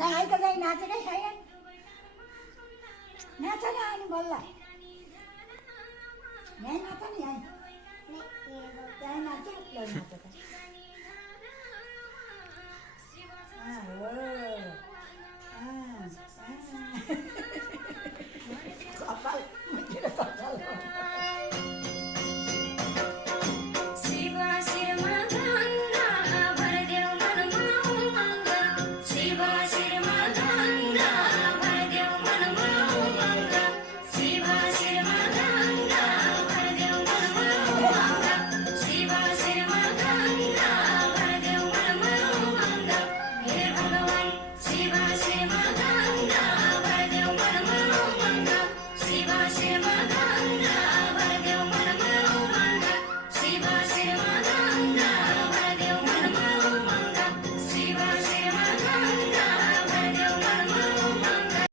गाई त गाई नाचेकै छैन नाच न अनि बल्ल यहाँ नाच नि यहाँ नाच